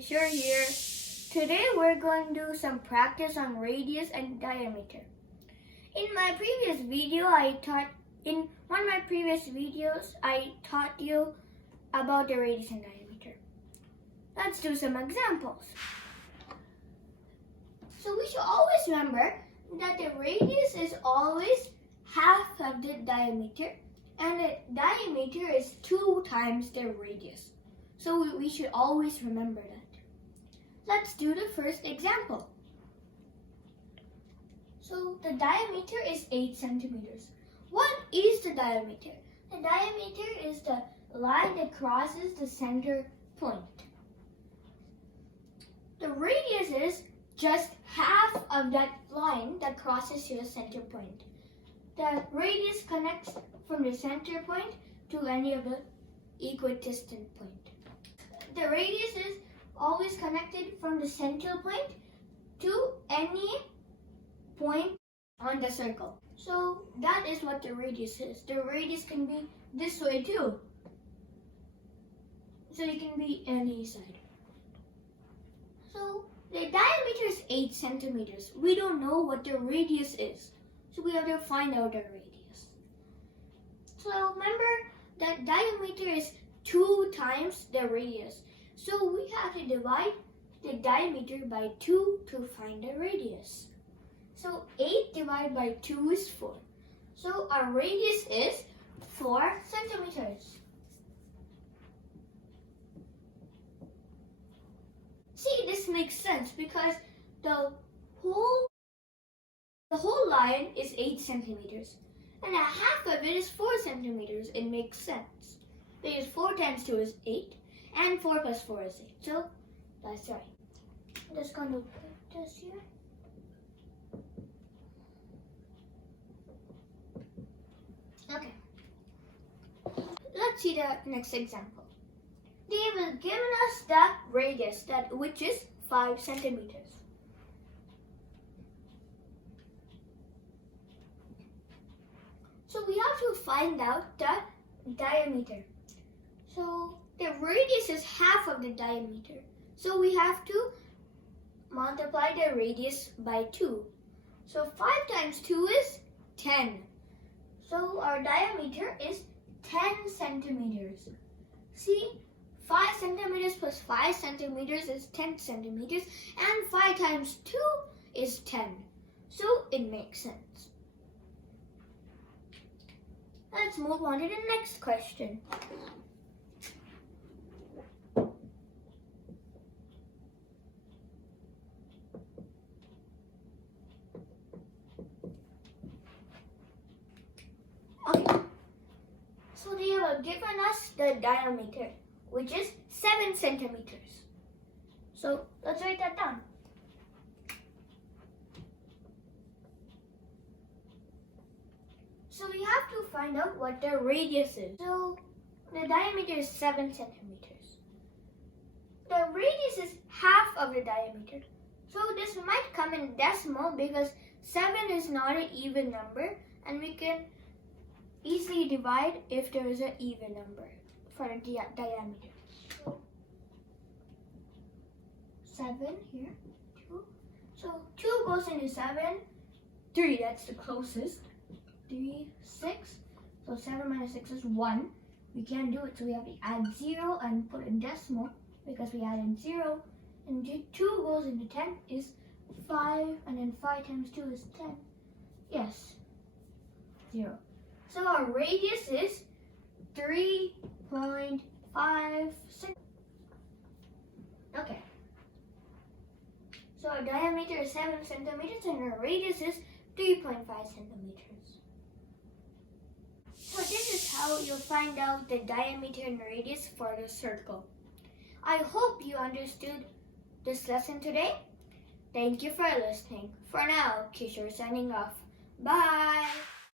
Teacher here. Today we're going to do some practice on radius and diameter. In one of my previous videos, I taught you about the radius and diameter. Let's do some examples. So we should always remember that the radius is always half of the diameter, and the diameter is 2 times the radius. So we should always remember that. Let's do the first example. So the diameter is 8 centimeters. What is the diameter? The diameter is the line that crosses the center point. The radius is just half of that line that crosses your center point. The radius connects from the center point to any of the equidistant point. The radius is always connected from the center point to any point on the circle. So that is what the radius is. The radius can be this way too. So it can be any side. So the diameter is 8 centimeters. We don't know what the radius is. So we have to find out the radius. So remember that diameter is 2 times the radius. So we have to divide the diameter by 2 to find the radius. So 8 divided by 2 is 4. So our radius is 4 centimeters. See, this makes sense because the whole line is 8 centimeters. And a half of it is 4 centimeters. It makes sense. Because 4 times 2 is 8. And 4 plus 4 is 8. So that's right. I'm just going to put this here. Okay. Let's see the next example. They have given us the radius, which is 5 centimeters. So we have to find out the diameter. So the radius is half of the diameter. So we have to multiply the radius by 2. So 5 times 2 is 10. So our diameter is 10 centimeters. See, 5 centimeters plus 5 centimeters is 10 centimeters. And 5 times 2 is 10. So it makes sense. Let's move on to the next question. Okay, so they have given us the diameter, which is 7 centimeters. So let's write that down. So we have to find out what the radius is. So the diameter is 7 centimeters. The radius is half of the diameter. So this might come in decimal because 7 is not an even number, and we can easily divide if there is an even number for the diameter. So 7 here, 2. So 2 goes into 7, 3, that's the closest. 3, 6. So 7 minus 6 is 1. We can't do it, so we have to add 0 and put in decimal because we added 0. And 2 goes into 10 is 5, and then 5 times 2 is 10. Yes, 0. So our radius is 3.56. Okay. So our diameter is 7 centimeters and our radius is 3.5 centimeters. So this is how you'll find out the diameter and radius for the circle. I hope you understood this lesson today. Thank you for listening. For now, Kishore signing off. Bye!